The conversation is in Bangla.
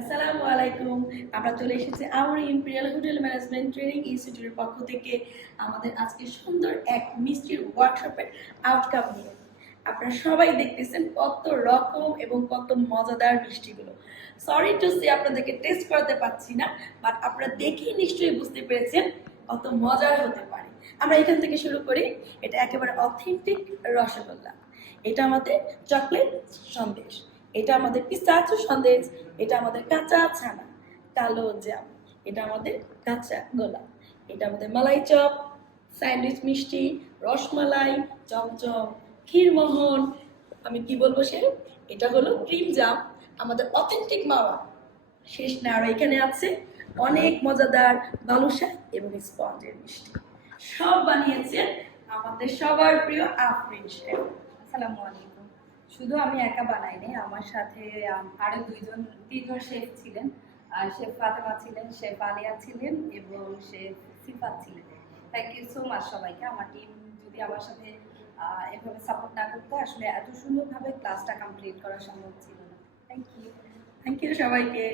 আসসালামু আলাইকুম। আমরা চলে এসেছি আমার ইম্পেরিয়াল হোটেল ম্যানেজমেন্ট ট্রেনিং ইনস্টিটিউটের পক্ষ থেকে আমাদের আজকে সুন্দর এক মিষ্টির ওয়ার্কশপের আউটকাম নিয়ে। আপনারা সবাই দেখতেছেন কত রকম এবং কত মজাদার মিষ্টিগুলো। সরি টু সে আপনাদেরকে টেস্ট করাতে পারছি না, বাট আপনারা দেখেই নিশ্চয়ই বুঝতে পেরেছেন কত মজার হতে পারে। আমরা এখান থেকে শুরু করি। এটা একেবারে অথেন্টিক রসগোল্লা, এটা আমাদের চকলেট সন্দেশ, এটা আমাদের পিস্তাচো সন্দেশ, এটা আমাদের কাঁচা ছানা, কালো জাম, এটা আমাদের কাঁচা গোলাপ, এটা আমাদের মালাই চপ, স্যান্ডউইচ মিষ্টি, রসমালাই, চমচম, ক্ষীরমোহন, আমি কি বলবো সে, এটা হলো ক্রিম জাম, আমাদের অথেন্টিক মাওয়া। শেষ না, আর এখানে আছে অনেক মজাদার বালুশা এবং স্পঞ্জের মিষ্টি। সব বানিয়েছেন আমাদের সবার প্রিয় আফরিন শেফ। আসসালামু আলাইকুম। শুধু আমি একা বানাইনি, আমার সাথে আরো তিনজন শেফ ছিলেন। শেফ ফাতেমা ছিলেন, শেফ আলিয়া ছিলেন এবং শেফ সিফাত ছিলেন। থ্যাংক ইউ সো মাচ সবাইকে। আমার টিম যদি আমার সাথে এভাবে সাপোর্ট না করতো, আসলে এত সুন্দরভাবে ক্লাসটা কমপ্লিট করা সম্ভব ছিল না। থ্যাংক ইউ সবাইকে।